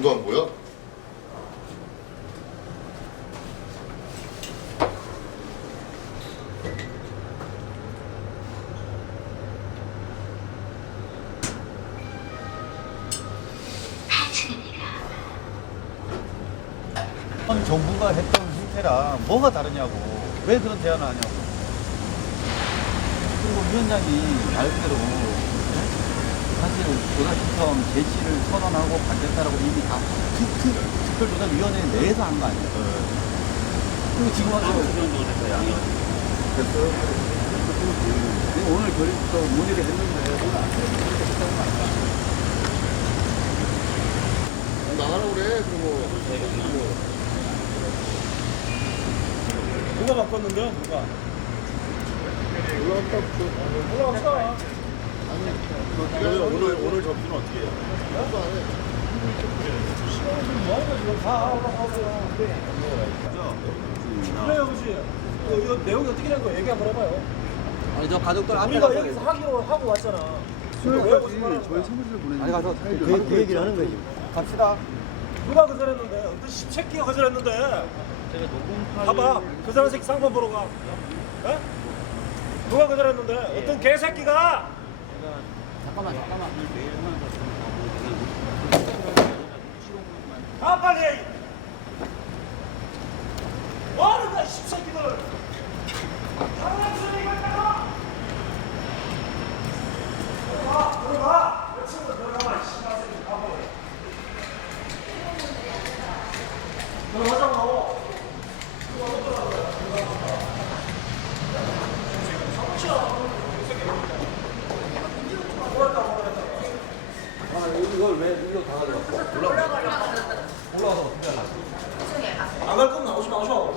눈도 안 보여? 정부가 했던 행태랑 뭐가 다르냐고, 왜 그런 제안을 하냐고. 그리고 위원장이 말대로 사실 조사신청 제시를 선언하고 반대했다라고 이미 다 특별조사위원회 내에서 한 거 아니에요. 그리고 지금 와서 됐어요. 오늘 결의부터 문의를 했는데 오늘 아침에 됐다는 거 아니야? 나가라고 그래. 그리고 누가 바꿨는데요? 누가? 올라갑시다. 오늘 접수는 어떻게 해요? 그래요, 그치? 이거 내용이 어떻게 된 거야? 얘기 한번 해봐요. 아니 저 가족들 앞에 우리가 가서 여기서 하기로 하고 왔잖아. 수요일까지 저희 사무실을 보내는 아니 가서 그 얘기를 하는 거지. 갑시다. 누가 거절했는데? 어떤 십새끼가 거절했는데? 제가 녹음 봐봐, 그 사람 새끼 상판 보러 가. 에? 누가 거절했는데? 어떤 개새끼가? 잠깐만. 아, 빨리! 뭐하는 거야, 십새끼들! 장난치는 이거 있다고! 들어가! 내 친구 들어가봐, 씨발 새끼 가보. 들어가자고! 이걸 왜 일로 다 가져갔어? 올라가서 어떻게 하려고? 안 갈 거면 나오지 마셔.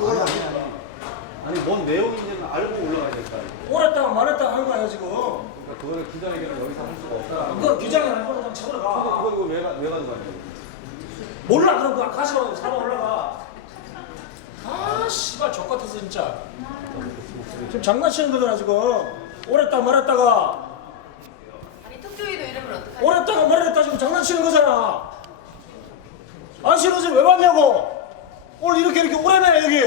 아니 뭔 내용인지는 알고 올라가야 될까? 오랬다가 말했다가 하는 거 아니야, 지금? 그러니까 그거를 기자회견을 여기서 할 수가 없다. 그거 규정이 안 하고 그냥 쳐들어가. 그거 이거 왜 가는 거야? 몰라, 그럼 그 가시로 사람 올라가. 아, 씨발, 족같아서 진짜. 지금 장난치는 거잖아, 지금. 오랬다가 말했다가. 아니 특조위도 이름을 어떡하지? 오랬다가 말했다 지금 장난치는 거잖아. 안 싫어서 왜 왔냐고. 오늘 이렇게 오래네, 여기.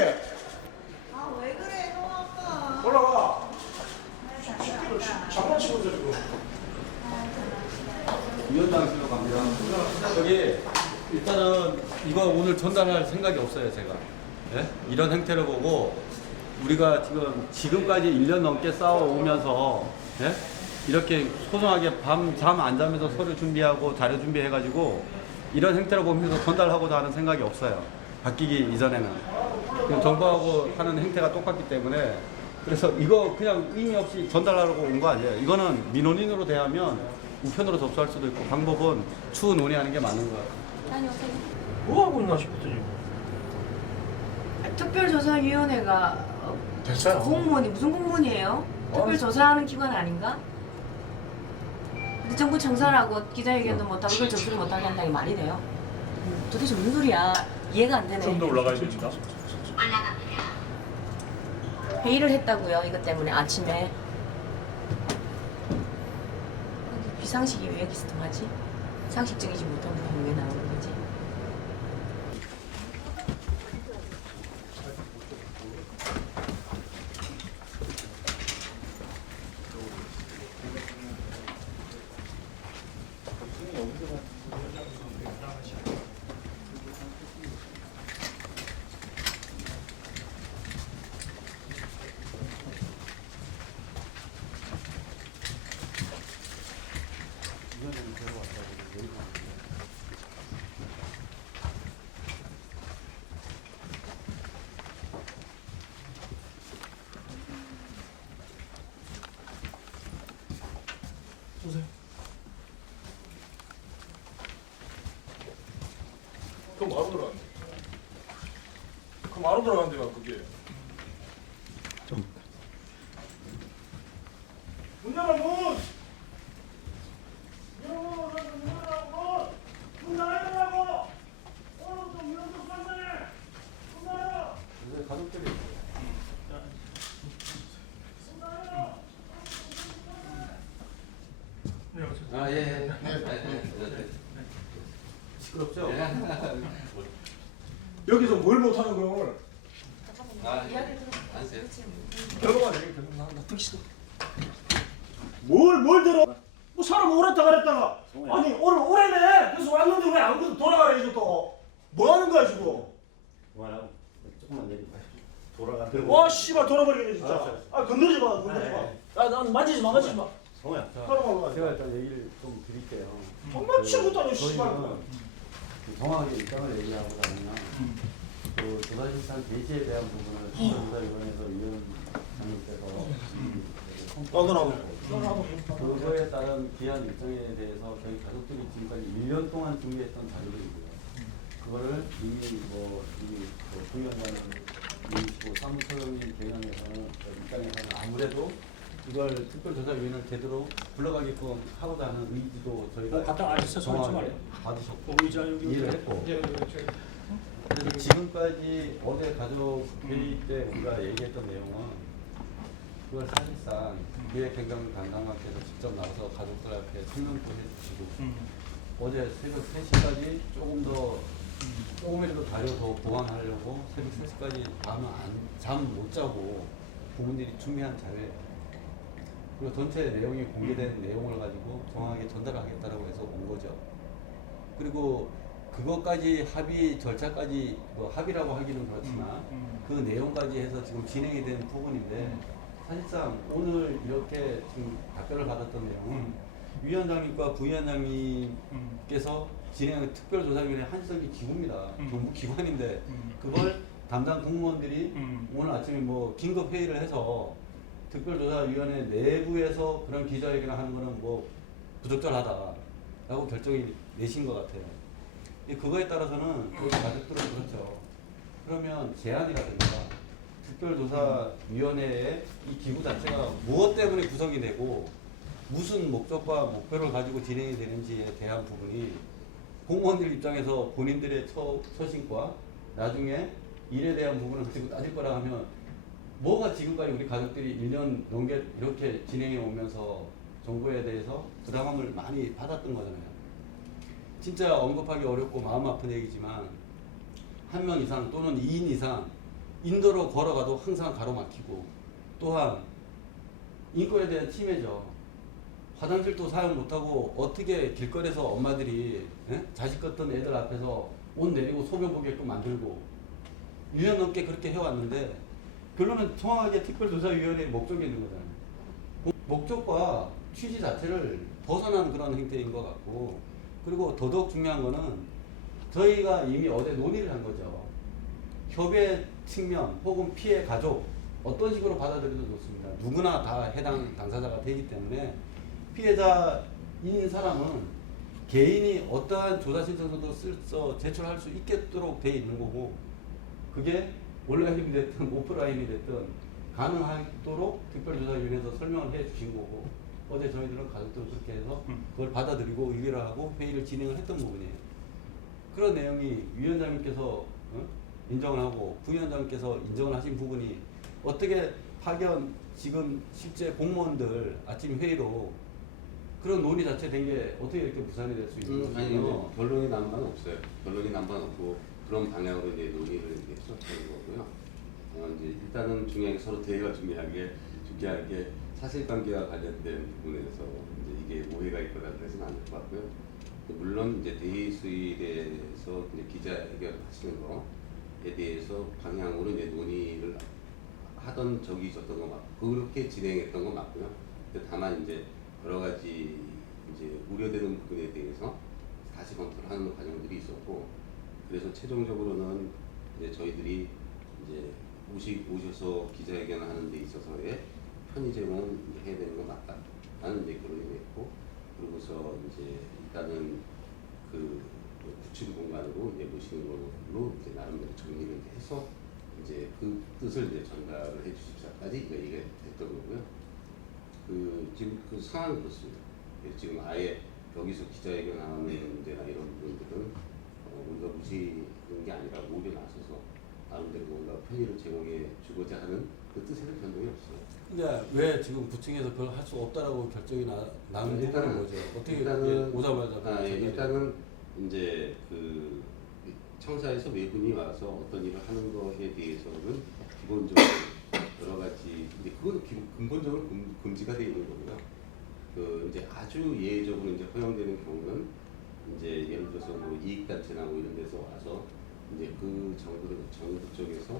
아 왜 그래 너 아빠? 올라가. 새끼들 장난치는 거죠, 지금. 위원장실로 갑니다. 저기 일단은 이거 오늘 전달할 생각이 없어요, 제가. 예? 이런 행태를 보고 우리가 지금까지 1년 넘게 싸워오면서 예? 이렇게 소중하게 밤 잠 안 자면서 서류 준비하고 자료 준비해가지고 이런 행태를 보면서 전달하고자 하는 생각이 없어요. 바뀌기 이전에는. 지금 정부하고 하는 행태가 똑같기 때문에 그래서 이거 그냥 의미 없이 전달하려고 온 거 아니에요. 이거는 민원인으로 대하면 우편으로 접수할 수도 있고 방법은 추후 논의하는 게 맞는 것 같아요. 다녀오세요. 뭐 하고 있나 싶더니. 특별조사위원회가 됐어요. 공무원이 무슨 공무원이에요? 특별조사하는 기관 아닌가? 근데 정부 청산하고 기자회견도 못하고 이걸 접수를 못하게 한다는 게 말이 돼요? 도대체 무슨 소리야? 이해가 안 되네. 좀 더 올라가야 됩니다. 회의를 했다고요, 이것 때문에 아침에. 근데 비상식이 왜 여기서 통하지? 상식적이지 못한 부분이 왜 나오는 거지? 보세요. 그럼 바로 들어간대. 그럼 바로 들어간대요, 그게. 문 열어, 문! 문 열어! 문 나가라고! 오늘부터 위원장 판단해! 문 열어! 가족들이 아, 예. 시끄럽죠? 여기서 뭘 못하는 걸 이야기 앉으세요. 결혼만 해. 결혼한다. 등시도. 뭘 들어? 뭐 사람 오랬다 가랬다가 아니 오늘 오래네. 그래서 왔는데 왜 안 돌아가래 이제 또. 뭐 하는 거야 지금? 그만하고 조금만 내리고 돌아가. 와 씨발 돌아버리겠네 진짜. 알았어. 아 건드리지 마 건드리지 마. 난 만지지 마 만지지 마. 성호야. 따라가. 제가 일단 얘기를 좀 드릴게요. 정말 치고도 아니고 씨발. 저희는 정확하게 입장을 얘기하고자면 그 조사실산 개시에 대한 부분을 조사위원회에서 위원장님께서 그거에 따른 기한 일정에 대해서 저희 가족들이 지금까지 1년 동안 준비했던 자료들이고요. 그거를 이미 부위원장님이시고 사무처장님 개념에서는 입장에서는 아무래도 이걸 특별조사위원회를 제대로 불러가게끔 하고자 하는 의지도 저희가 갔다 와주세요. 정확하게 받으셨고 의자 여기 이해를 했고 예, 그래서 지금까지 어제 가족 회의 때 우리가 얘기했던 내용은 그걸 사실상 기획행정 담당관께서 직접 나와서 가족들 앞에 설명도 해주시고 어제 새벽 3시까지 조금이라도 자료 더 보완하려고 새벽 3시까지 잠 못 자고 부모님들이 준비한 자료예요. 그리고 전체 내용이 공개된 내용을 가지고 정확하게 전달을 하겠다라고 해서 온 거죠. 그리고 그것까지 합의 절차까지 뭐 합의라고 하기는 그렇지만 그 내용까지 해서 지금 진행이 된 부분인데 사실상 오늘 이렇게 지금 답변을 받았던 내용은 위원장님과 부위원장님께서 진행한 특별조사위원회 한시성기 기구입니다. 정부 기관인데 그걸 담당 공무원들이 오늘 아침에 뭐 긴급 회의를 해서 특별조사위원회 내부에서 그런 기자회견을 하는 거는 뭐 부적절하다라고 결정이 내신 것 같아요. 그거에 따라서는 저희 가족들은 그렇죠. 그러면 제안이라든가 특별조사위원회의 이 기구 자체가 무엇 때문에 구성이 되고 무슨 목적과 목표를 가지고 진행이 되는지에 대한 부분이 공무원들 입장에서 본인들의 처신과 나중에 일에 대한 부분을 가지고 따질 거라 하면 뭐가 지금까지 우리 가족들이 1년 넘게 이렇게 진행해 오면서 정부에 대해서 부담감을 많이 받았던 거잖아요. 진짜 언급하기 어렵고 마음 아픈 얘기지만 한 명 이상 또는 2인 이상 인도로 걸어가도 항상 가로막히고 또한 인권에 대한 침해죠. 화장실도 사용 못하고 어떻게 길거리에서 엄마들이 자식 같은 애들 앞에서 옷 내리고 소변 보게끔 만들고 1년 넘게 그렇게 해왔는데 결론은 정확하게 특별조사위원회의 목적이 있는 거잖아요. 목적과 취지 자체를 벗어나는 그런 행태인 것 같고 그리고 더더욱 중요한 거는 저희가 이미 어제 논의를 한 거죠. 협의 측면 혹은 피해 가족 어떤 식으로 받아들여도 좋습니다. 누구나 다 해당 당사자가 되기 때문에 피해자인 사람은 개인이 어떠한 조사 신청서도 제출할 수 있도록 돼 있는 거고 그게 온라인이 됐든 오프라인이 됐든 가능하도록 특별조사위원회에서 설명을 해 주신 거고 어제 저희들은 가족들은 그렇게 해서 그걸 받아들이고 의결을 하고 회의를 진행을 했던 부분이에요. 그런 내용이 위원장님께서 인정을 하고 부위원장님께서 인정을 하신 부분이 어떻게 파견 지금 실제 공무원들 아침 회의로 그런 논의 자체 된 게 어떻게 이렇게 무산이 될 수 있는 거죠? 아니 근데 결론이 난 바는 없어요. 결론이 난 바는 없고 그런 방향으로 이제 논의를 이제 시작하는 거고요. 이제 일단은 중요한 게 서로 대화가 중요한 게 사실관계와 관련된 부분에서 이제 이게 오해가 있거나 그러지는 않을 것 같고요. 물론 이제 대의 수일에서 이제 기자회견 하시는 거에 대해서 방향으로 이제 논의를 하던 적이 있었던 거 맞고 그렇게 진행했던 건 맞고요. 다만 이제 여러 가지 이제 우려되는 부분에 대해서 다시 검토를 하는 과정들이 있었고 그래서 최종적으로는 이제 저희들이 이제 오셔서 기자회견을 하는 데 있어서의 편의 제공은 이제 해야 되는 건 맞다라는 이제 결론이 냈고 그러고서 이제 일단은 그 구층 공간으로 이제 모시는 걸로 이제 나름대로 정리를 해서 이제 그 뜻을 이제 전달을 해주십사까지 이제 이게 됐던 거고요. 지금 그 상황은 그렇습니다. 지금 아예 여기서 기자회견 하는 데나 이런 부분들은 우리가 무시하는 게 아니라 오히려 나서서 나름대로 뭔가 편의를 제공해 주고자 하는 그 뜻에는 변동이 없어요. 근데 왜 지금 구층에서 그걸 할 수 없다라고 결정이 나는 부분은 뭐죠? 어떻게 일단은 오자마자 일단은 이제 그 청사에서 외군이 와서 어떤 일을 하는 것에 대해서는 기본적으로 여러 가지 이제 그건 근본적으로 금지가 되어 있는 거고요. 그 이제 아주 예외적으로 이제 허용되는 경우는 이제 예를 들어서 뭐 이익단체나 뭐 이런 데서 와서 이제 그 정부 쪽에서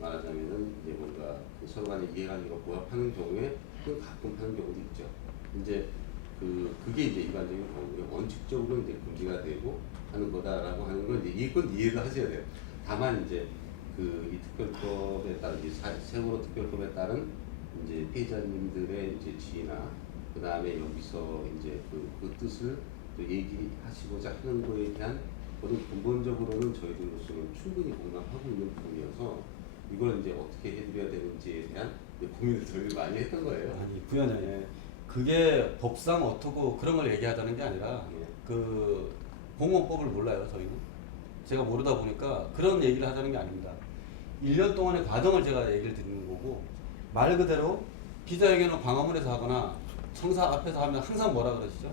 말하자면은 이제 뭔가 그 서로 간의 이해관계가 부합하는 경우에 그 가끔 하는 경우도 있죠. 이제 그게 이제 일반적인 경우고요. 원칙적으로 이제 금지가 되고 하는 거다라고 하는 건 이제 이건 이해를 하셔야 돼요. 다만 이제 그 이 특별법에 따른 이제 세월호 특별법에 따른 이제 피해자님들의 이제 지위나 그 다음에 여기서 이제 그 뜻을 또 얘기하시고자 하는 거에 대한 모든 근본적으로는 저희들로서는 충분히 공감하고 있는 부분이어서 이걸 이제 어떻게 해드려야 되는지에 대한 고민을 저희들 많이 했던 거예요. 아니 부위원장님, 그게 법상 어떻고 그런 걸 얘기하자는 게 아니라 예. 그 공무원법을 몰라요 저희는. 제가 모르다 보니까 그런 얘기를 하자는 게 아닙니다. 1년 동안의 과정을 제가 얘기를 드리는 거고, 말 그대로 기자회견을 광화문에서 하거나 청사 앞에서 하면 항상 뭐라 그러시죠?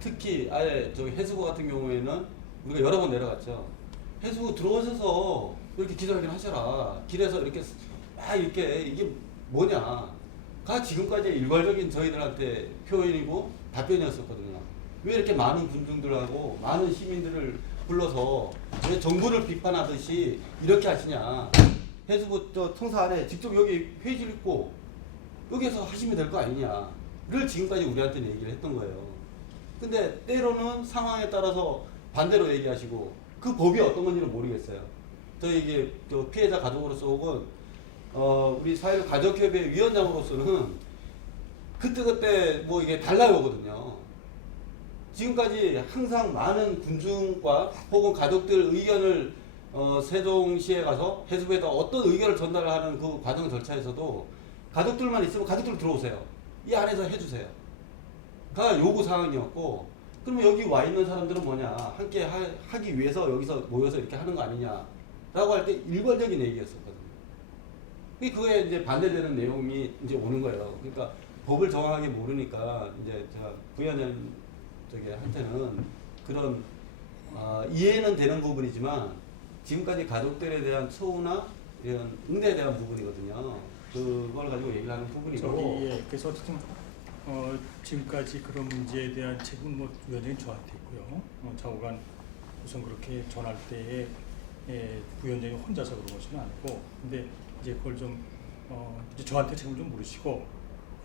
특히 아예 저기 해수부 같은 경우에는 우리가 여러 번 내려갔죠. 해수부 들어오셔서 이렇게 기자회견 하셔라. 길에서 이렇게 막 이렇게 이게 뭐냐?가 지금까지 일괄적인 저희들한테 표현이고 답변이었었거든요. 왜 이렇게 많은 군중들하고 많은 시민들을 불러서 왜 정부를 비판하듯이 이렇게 하시냐? 해수부 저 청사 안에 직접 여기 회의실 있고 여기서 하시면 될 거 아니냐?를 지금까지 우리한테는 얘기를 했던 거예요. 근데 때로는 상황에 따라서 반대로 얘기하시고 그 법이 어떤 건지는 모르겠어요. 저희 이게 저 피해자 가족으로서 혹은 우리 사회적 가족협의 위원장으로서는 그때 뭐 이게 달라요거든요. 지금까지 항상 많은 군중과 혹은 가족들 의견을 세종시에 가서 해수부에다 어떤 의견을 전달하는 그 과정 절차에서도 가족들만 있으면 가족들 들어오세요. 이 안에서 해주세요. 가 요구 사항이었고, 그러면 여기 와 있는 사람들은 뭐냐, 함께 하기 위해서 여기서 모여서 이렇게 하는 거 아니냐라고 할 때 일괄적인 얘기였었거든요. 그거에 이제 반대되는 내용이 이제 오는 거예요. 그러니까 법을 정확하게 모르니까 이제 제가 부위원장 한테는 그런 이해는 되는 부분이지만 지금까지 가족들에 대한 처우나 이런 응대에 대한 부분이거든요. 그걸 가지고 얘기를 하는 부분이고. 예, 그래서 어쨌든 지금까지 그런 문제에 대한 책임은 뭐 위원장이 저한테 있고요. 좌우간 우선 그렇게 전할 때에 부위원장이 혼자서 그런 것은 아니고, 근데 이제 그걸 좀 이제 저한테 책임을 좀 물으시고.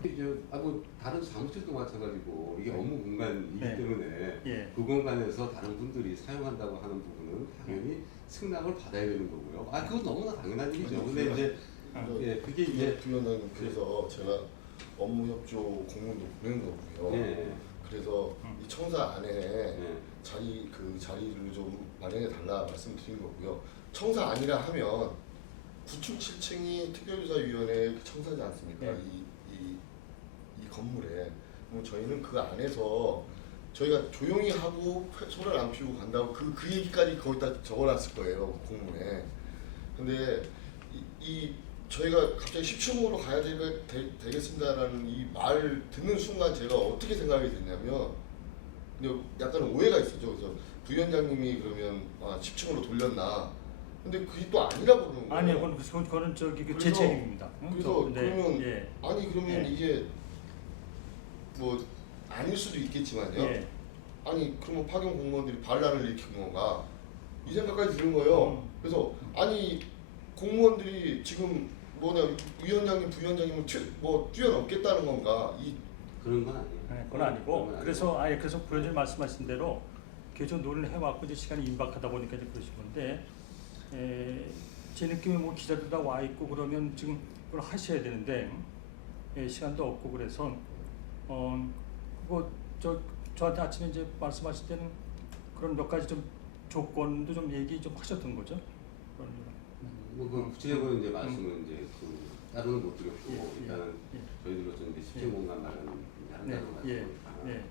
이제 뭐 다른 사무실도 마찬가지고 이게 업무 공간이기 네. 때문에 예. 그 공간에서 다른 분들이 사용한다고 하는 부분은 당연히 승낙을 받아야 되는 거고요. 그건 너무나 당연한 일이죠. 근데 이제 그게 이제 부위원장님, 그래서 제가 업무 협조 공문도 보낸 거고요. 네. 그래서 이 청사 안에 네. 자리를 좀 마련해 달라 말씀드린 거고요. 청사 아니라 하면 9층 7층이 특별조사위원회 청사지 않습니까? 네. 이 건물에. 그럼 저희는 그 안에서 저희가 조용히 하고 소리를 안 피우고 간다고 그 얘기까지 거기다 적어놨을 거예요, 공문에. 근데 저희가 갑자기 10층으로 가야 되겠습니다라는 이 말 듣는 순간 제가 어떻게 생각이 됐냐면, 근데 약간 오해가 있었죠. 그래서 부위원장님이 그러면 10층으로 돌렸나? 근데 그게 또 아니라고 그러는 거예요. 아니요, 그건 저기 제 책임입니다. 그래서 네, 그러면 예. 그러면 예. 이게 뭐 아닐 수도 있겠지만요. 예. 아니 그러면 파견 공무원들이 반란을 일으킨 건가? 이 생각까지 드는 거예요. 그래서 아니 공무원들이 지금 위원장님, 부위원장님을 뛰어넘겠다는 건가? 그런 건 아니에요. 네, 그건 아니고, 그래서 부위원장님 말씀하신 대로 계속 논의를 해왔고 이제 시간이 임박하다 보니까 이제 그러신 건데, 제 느낌에 뭐 기자들 다 와 있고 그러면 지금 그걸 하셔야 되는데 시간도 없고, 그래서 저한테 아침에 이제 말씀하실 때는 그런 몇 가지 좀 조건도 좀 얘기 좀 하셨던 거죠? 그 구체적으로 이제 말씀은 이제 따로는 못 드렸고, 예, 일단은 저희들로서 이제 10층 공간 마련 한다는 말씀이니까.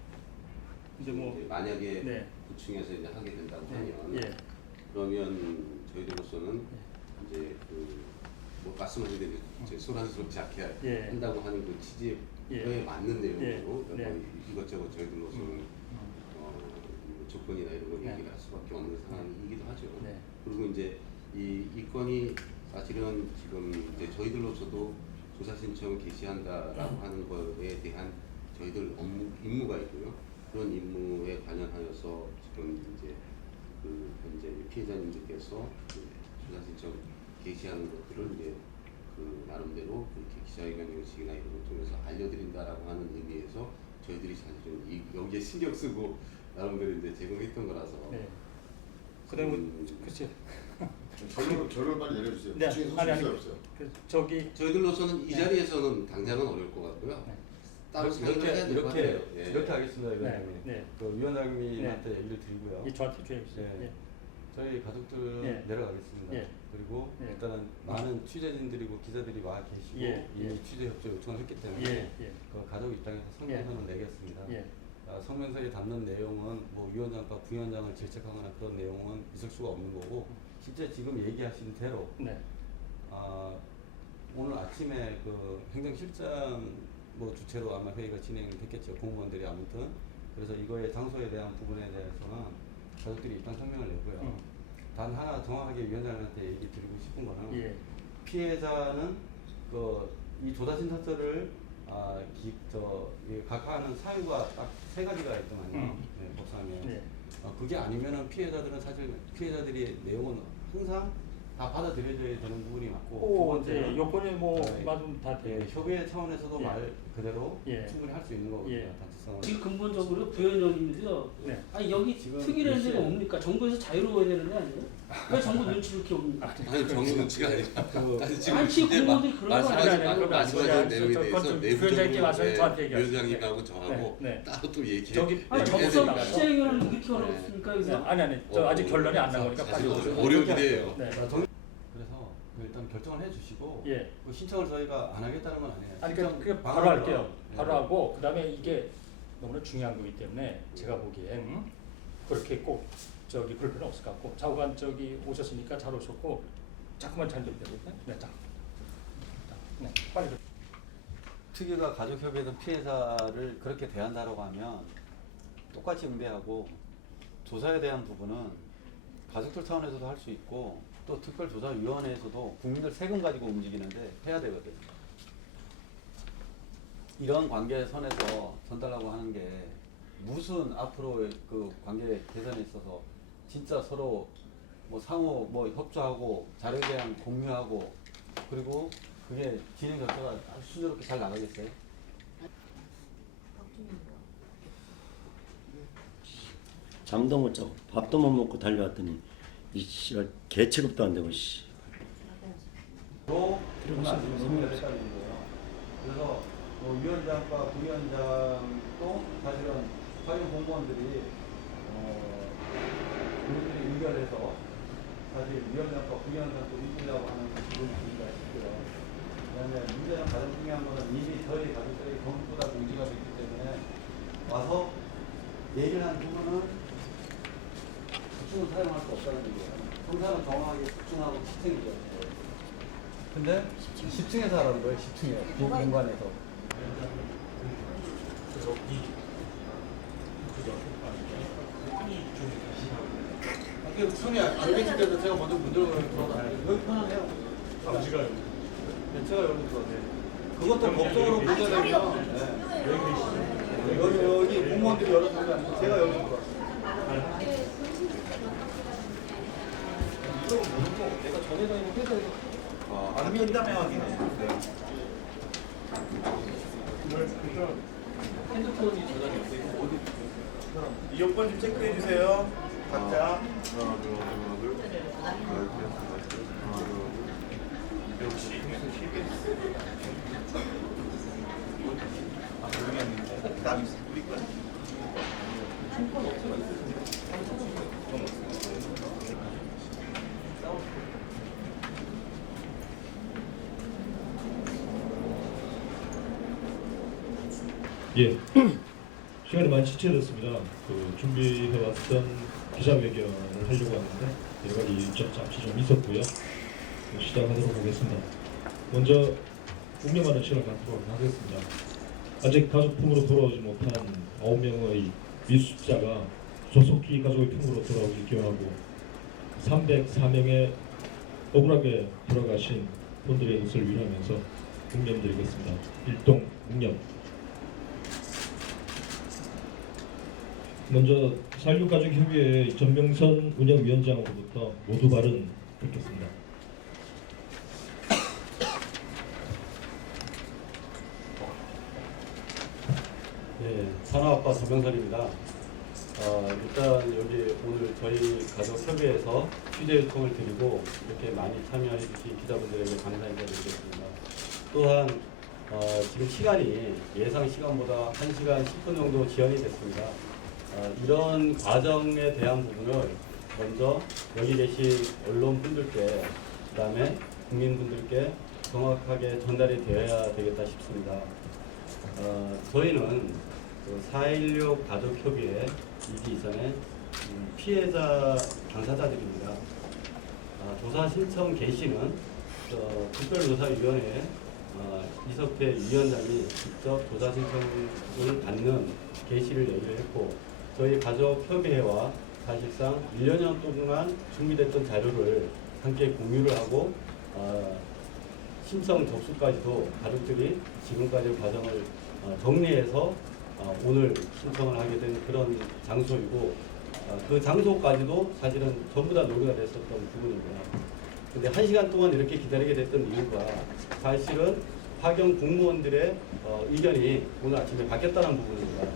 근데 뭐 이제 만약에 네. 9층에서 이제 하게 된다고 예. 하면 그러면 저희들로서는 이제 뭐 말씀하신 대로 이제 소란스럽지 않게 한다고 하는 그 취지에 맞는 내용으로 네. 이것저것 저희들로서는 조건이나 이런 걸 네. 얘기를 할 수밖에 없는 상황이기도 하죠. 네. 그리고 이제 이 건이 사실은 지금 이제 저희들로서도 조사 신청 개시한다라고 하는 거에 대한 저희들 임무가 있고요. 그런 임무에 관련하여서 지금 이제 그 현재 피해자님들께서 그 조사 신청 개시하는 것들을 이제 그 나름대로 그렇게 기자회견 형식이나 이런 걸 통해서 알려드린다라고 하는 의미에서 저희들이 사실은 여기에 신경 쓰고 나름대로 이제 제공했던 거라서. 네. 그다음에 글쎄. 결론 빨리 내려주세요. 네. 중에 아니 소수가 없어요. 저기 저희들로서는 이 네. 자리에서는 당장은 어려울 것 같고요. 네. 따로 생각을 해야 될 것 같아요. 예. 이렇게 하겠습니다, 위원장님. 네, 네. 그 위원장님한테 얘기를 드리고요. 이 저한테 주십시오. 네. 네. 저희 가족들 예. 내려가겠습니다. 예. 그리고 예. 일단은 많은 취재진들이고 기자들이 와 계시고 예. 이미 예. 취재 협조 요청을 했기 때문에 예. 예. 그 가족 입장에서 성명서는 내겠습니다. 예. 성명서에 담는 내용은 뭐 위원장과 부위원장을 질책하거나 그런 내용은 있을 수가 없는 거고 실제 지금 얘기하신 대로 네. 오늘 아침에 그 행정실장 뭐 주최로 아마 회의가 진행됐겠죠. 공무원들이 아무튼 그래서 이거의 장소에 대한 부분에 대해서는 가족들이 입장 성명을 내고요. 단 하나 정확하게 위원장한테 얘기 드리고 싶은 거는 예. 피해자는 이 조사 신청서를 각하하는 사유가 딱 3가지가 있더만요. 네, 법상에. 네. 그게 아니면은 피해자들이 내용은 항상 다 받아들여져야 되는 부분이 맞고 두 오, 번째는 네. 요건에 뭐 네. 맞으면 다 예, 돼요. 협의회 차원에서도 예. 말 그대로 예. 충분히 할 수 있는 거거든요. 예. 단체성은. 지금 근본적으로 부연령인데요. 네. 아니 여기 지금 특이라는 데가 글쎄. 뭡니까? 정부에서 자유로워야 되는 데 아니에요? 왜 정부 눈치 이렇게 옵니까? 아니 정부 눈치가 아니라 아니 지금 아니, 지금 이제 공무원들이 그런 거 아니잖아요. 말씀하신 내용에 저 대해서 건축 내부적으로 위원장님께 와서 저한테 얘기하세요. 위원장님하고 저하고 네, 네. 따로 또 얘기해. 저기 아니 네, 정부에서 나가서. 기자회견을 이렇게 어렵습니까? 네. 여기서? 아니 저 아직 결론이 안 난 거니까 빨리 사실 오세요. 어려운 일이에요. 네. 그래서 일단 결정을 해주시고 예. 그 신청을 저희가 안 하겠다는 건 아니에요. 아니 신청 그 바로 방안으로. 할게요. 네. 바로 하고 그다음에 이게 너무나 중요한 거기 때문에 제가 보기엔 그렇게 꼭 저기 그럴 필요는 없을 것 같고 좌우간 저기 오셨으니까 잘 오셨고 자꾸만 잘 되거든요. 네, 자, 네, 빨리. 특위가 가족협의회든 피해자를 그렇게 대한다라고 하면 똑같이 응대하고 조사에 대한 부분은 가족들 차원에서도 할 수 있고 또 특별조사위원회에서도 국민들 세금 가지고 움직이는데 해야 되거든요. 이런 관계선에서 전달하고 하는 게 무슨 앞으로의 그 관계 개선에 있어서 진짜 서로 뭐 상호 뭐 협조하고 자료에 대한 공유하고 그리고 그게 진행 절차가 아주 순조롭게 잘 나가겠어요? 잠도 못 자고 밥도 못 먹고 달려왔더니 이 씨발 개취급도 안 되고 씨. 그래서 위원장과 부위원장도 사실은 관련 공무원들이 그분들이 의결해서 사실 위원장과 부위원장도 이기려고 하는 부분이 아닌가 싶고요. 그다음에 문제는 가장 중요한 것은 이미 저희 가족들이 전부 다 공지가 됐기 때문에 와서 얘기를 한 부분은 특충을 사용할 수 없다는 얘기예요. 성사는 정확하게 특충하고 10층이죠. 근데 10층에서 하라는 거예요. 10층에 빈 공간에서. 손이 안 계실 때도 제가 먼저 문 열어놔요. 여기 편하네요. 아버지가 네, 제가 여기 들어왔네요. 그것도 법적으로 문제되면 여기 공무원들이 열어준 게 아니고 제가 여기 들어왔어요. 이쪽은 모르고 내가 전에 다니는 회사에서 안 민다며 하긴 해. 핸드폰이 저장이 없어요. 어디 이 여권 좀 체크해 주세요. 각자. 역시 모르겠는데. 남 우리 거야. 예, 시간이 많이 지체됐습니다. 그 준비해왔던 기자회견을 하려고 하는데 여러 가지 일정 잠시 좀 있었고요. 시작하도록 하겠습니다. 먼저 운명하는 시간을 갖도록 하겠습니다. 아직 가족품으로 돌아오지 못한 9명의 미수자가 조속히 가족의 품으로 돌아오길 기원하고 304명의 억울하게 돌아가신 분들의 것을 위로하면서 묵념드리겠습니다. 일동 묵념. 먼저 4.16 가족협의회 전병선 운영위원장으로부터 모두 발언 듣겠습니다. 네, 산업아빠 전병선입니다. 일단 여기 오늘 저희 가족협의회에서 취재 요청을 드리고 이렇게 많이 참여해 주신 기자분들에게 감사 인사드리겠습니다. 또한 지금 시간이 예상 시간보다 1시간 10분 정도 지연이 됐습니다. 이런 과정에 대한 부분을 먼저 여기 계신 언론분들께 그다음에 국민분들께 정확하게 전달이 되어야 되겠다 싶습니다. 저희는 4.16 가족협의회 이기 이전에 피해자 당사자들입니다. 조사 신청 개시는 특별조사위원회에 이석태 위원장이 직접 조사 신청을 받는 개시를 얘기를 했고 저희 가족협의회와 사실상 1년 동안 준비됐던 자료를 함께 공유를 하고 신청 접수까지도 가족들이 지금까지 과정을 정리해서 오늘 신청을 하게 된 그런 장소이고 그 장소까지도 사실은 전부 다 노래가 됐었던 부분입니다. 근데 1시간 동안 이렇게 기다리게 됐던 이유가 사실은 파견 공무원들의 의견이 오늘 아침에 바뀌었다는 부분입니다.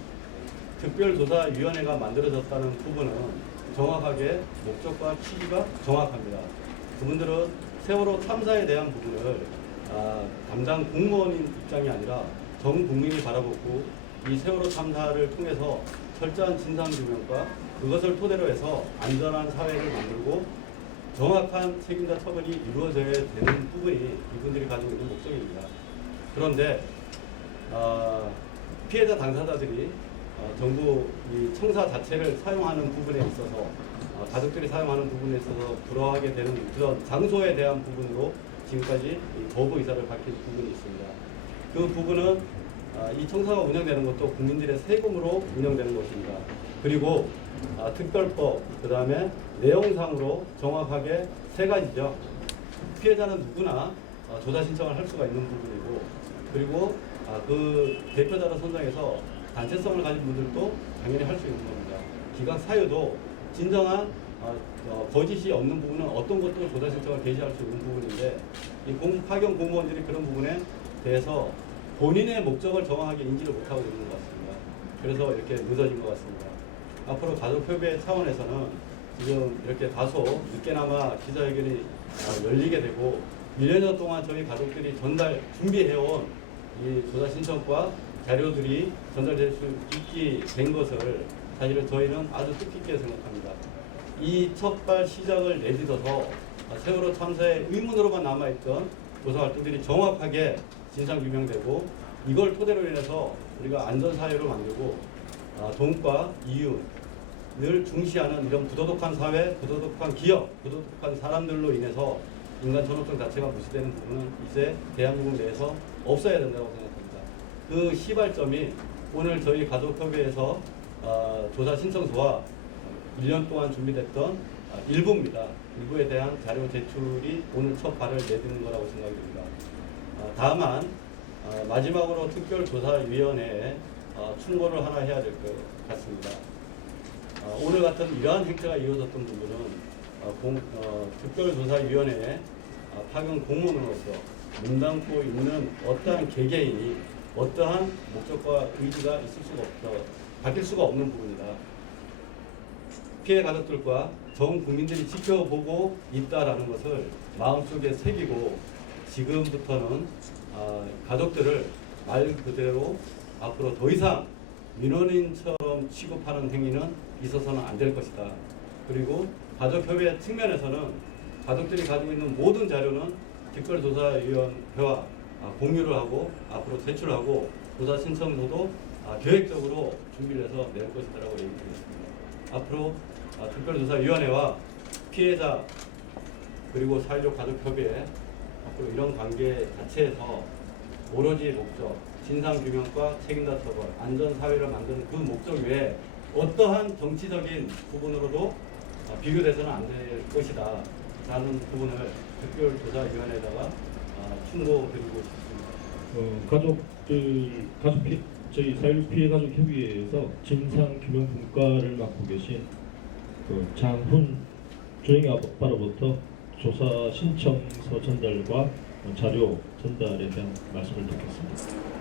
특별조사위원회가 만들어졌다는 부분은 정확하게 목적과 취지가 정확합니다. 그분들은 세월호 참사에 대한 부분을 담당 공무원인 입장이 아니라 전 국민이 바라보고 이 세월호 참사를 통해서 철저한 진상규명과 그것을 토대로 해서 안전한 사회를 만들고 정확한 책임자 처벌이 이루어져야 되는 부분이 이분들이 가지고 있는 목적입니다. 그런데 피해자 당사자들이 정부 이 청사 자체를 사용하는 부분에 있어서 가족들이 사용하는 부분에 있어서 불허하게 되는 그런 장소에 대한 부분으로 지금까지 거부 의사를 밝힌 부분이 있습니다. 그 부분은 이 청사가 운영되는 것도 국민들의 세금으로 운영되는 것입니다. 그리고 특별법, 그 다음에 내용상으로 정확하게 세 가지죠. 피해자는 누구나 조사 신청을 할 수가 있는 부분이고, 그리고 그 대표자로 선정해서 단체성을 가진 분들도 당연히 할 수 있는 겁니다. 기각 사유도 진정한 거짓이 없는 부분은 어떤 것도 조사 신청을 개시할 수 있는 부분인데 이 파견 공무원들이 그런 부분에 대해서 본인의 목적을 정확하게 인지를 못하고 있는 것 같습니다. 그래서 이렇게 늦어진 것 같습니다. 앞으로 가족협의회 차원에서는 지금 이렇게 다소 늦게나마 기자회견이 열리게 되고 1년 동안 저희 가족들이 준비해온 이 조사 신청과 자료들이 전달될 수 있게 된 것을 사실은 저희는 아주 뜻깊게 생각합니다. 이 첫발 시작을 내딛어서 세월호 참사의 의문으로만 남아있던 조사 활동들이 정확하게 진상규명되고 이걸 토대로 인해서 우리가 안전사회로 만들고 돈과 이윤을 중시하는 이런 부도덕한 사회, 부도덕한 기업, 부도덕한 사람들로 인해서 인간 존엄성 자체가 무시되는 부분은 이제 대한민국 내에서 없어야 된다고 생각합니다. 그 시발점이 오늘 저희 가족협의회에서 조사 신청서와 1년 동안 준비됐던 일부입니다. 일부에 대한 자료 제출이 오늘 첫 발을 내딛는 거라고 생각이 듭니다. 다만 마지막으로 특별조사위원회에 충고를 하나 해야 될 것 같습니다. 오늘 같은 이러한 행태가 이루어졌던 부분은 특별조사위원회에 파견 공무원으로서 몸담고 있는 어떠한 개개인이 어떠한 목적과 의지가 있을 수가 없다, 바뀔 수가 없는 부분이다. 피해 가족들과 전 국민들이 지켜보고 있다라는 것을 마음속에 새기고 지금부터는 가족들을 말 그대로 앞으로 더 이상 민원인처럼 취급하는 행위는 있어서는 안 될 것이다. 그리고 가족협의회 측면에서는 가족들이 가지고 있는 모든 자료는 특별조사위원회와 공유를 하고 앞으로 제출하고 조사 신청서도 계획적으로 준비를 해서 낼 것이라고 얘기드리겠습니다. 앞으로 특별조사위원회와 피해자 그리고 4.16 가족협의회 앞으로 이런 관계 자체에서 오로지 목적, 진상규명과 책임자 처벌, 안전사회를 만드는 그 목적 외에 어떠한 정치적인 부분으로도 비교돼서는 안 될 것이다 라는 부분을 특별조사위원회에다가 충고드리고 싶습니다. 저희 4.16 피해 가족 협의회에서 진상 규명 분과를 맡고 계신 장훈 조영희 아빠로부터 조사 신청서 전달과 자료 전달에 대한 말씀을 듣겠습니다.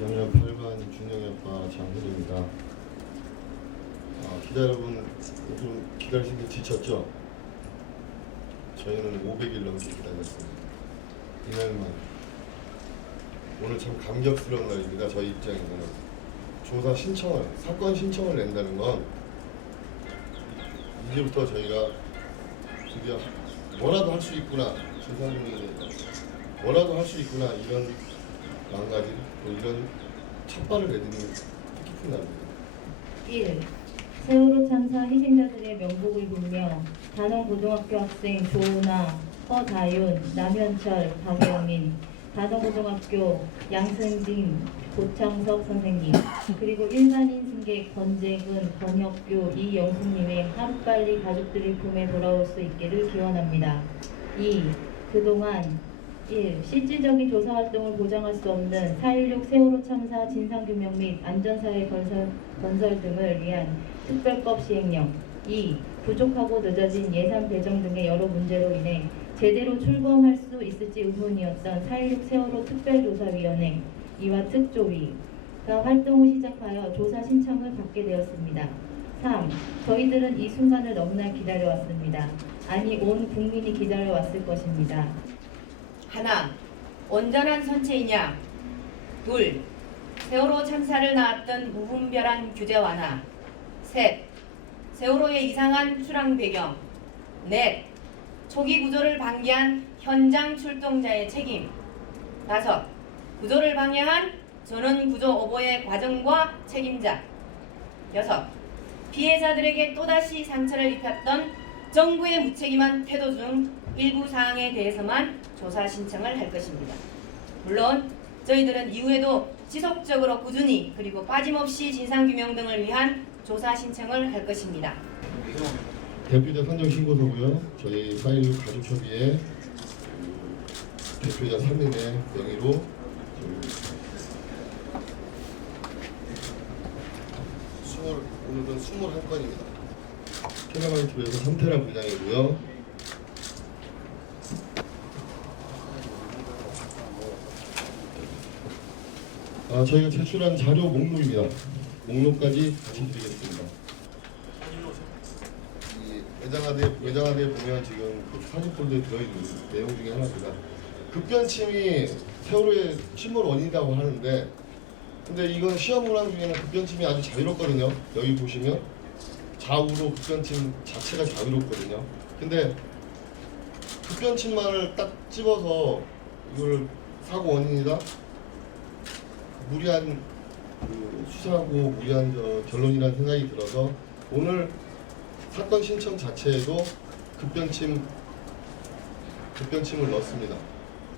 2학년 8반 준영이 아빠 장훈입니다. 기자 여러분, 좀 기다리신 게 지쳤죠? 저희는 500일 넘게 기다렸습니다. 이날만. 오늘 참 감격스러운 날입니다. 저희 입장에서는. 조사 신청을, 사건 신청을 낸다는 건 이제부터 저희가 드디어 뭐라도 할 수 있구나, 진상규명이 뭐라도 할 수 있구나, 이런 마음가짐, 또 이런 첫발을 내딛는 뜻깊은 날입니다. 1. 세월호 참사 희생자들의 명복을 빌며 단원고등학교 학생 조은아, 허다윤, 남현철, 박영민, 단원고등학교 양승진, 고창석 선생님, 그리고 일반인 승객 권재근, 권혁규, 이영숙님의 하루빨리 가족들의 품에 돌아올 수 있기를 기원합니다. 2. 그동안 1. 실질적인 조사활동을 보장할 수 없는 4.16 세월호 참사 진상규명 및 안전사회 건설 등을 위한 특별법 시행령. 2. 부족하고 늦어진 예산 배정 등의 여러 문제로 인해 제대로 출범할 수 있을지 의문이었던 4.16 세월호 특별조사위원회 이와 특조위가 활동을 시작하여 조사 신청을 받게 되었습니다. 3. 저희들은 이 순간을 너무나 기다려왔습니다. 아니 온 국민이 기다려왔을 것입니다. 하나, 온전한 선체이냐? 둘, 세월호 참사를 낳았던 무분별한 규제 완화. 셋, 세월호의 이상한 출항 배경. 넷, 초기 구조를 방기한 현장 출동자의 책임. 다섯, 구조를 방해한 전원 구조 오보의 과정과 책임자. 여섯, 피해자들에게 또다시 상처를 입혔던 정부의 무책임한 태도 중 일부 사항에 대해서만 조사 신청을 할 것입니다. 물론 저희들은 이후에도 지속적으로 꾸준히 그리고 빠짐없이 진상규명 등을 위한 조사 신청을 할 것입니다. 대표자 선정 신고서고요. 저희 4.16 가족협의회 대표자 3인의 명의로 오늘은 21건입니다. 테라마이트 조에서 3테라 분량이고요. 저희가 제출한 자료 목록입니다. 목록까지 같이 드리겠습니다. 이 외장하드에 보면 지금 그 사진 폴더에 들어있는 내용 중에 하나입니다. 급변침이 세월호의 침몰 원인이라고 하는데, 근데 이건 시험 문항 중에는 급변침이 아주 자유롭거든요. 여기 보시면 좌우로 급변침 자체가 자유롭거든요. 근데 급변침만을 딱 집어서 이걸 사고 원인이다, 무리한 수사하고 무리한 결론이라는 생각이 들어서 오늘 사건 신청 자체에도 급변침을 넣습니다.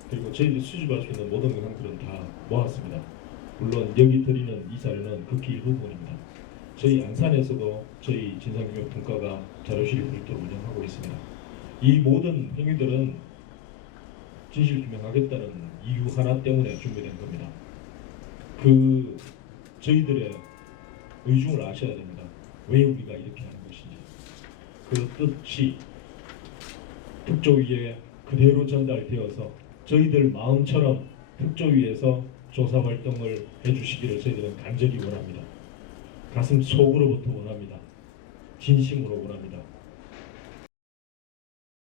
그리고 저희들이 수집할 수 있는 모든 영상들은 다 모았습니다. 물론 여기 드리는 이 자료는 극히 일부분입니다. 저희 안산에서도 저희 진상규명 분과가 자료실이 별도로 운영하고 있습니다. 이 모든 행위들은 진실 규명하겠다는 이유 하나 때문에 준비된 겁니다. 저희들의 의중을 아셔야 됩니다. 왜 우리가 이렇게 하는 것인지. 그 뜻이 특조위에 그대로 전달되어서 저희들 마음처럼 특조위에서 조사 활동을 해주시기를 저희들은 간절히 원합니다. 가슴 속으로부터 원합니다. 진심으로 원합니다.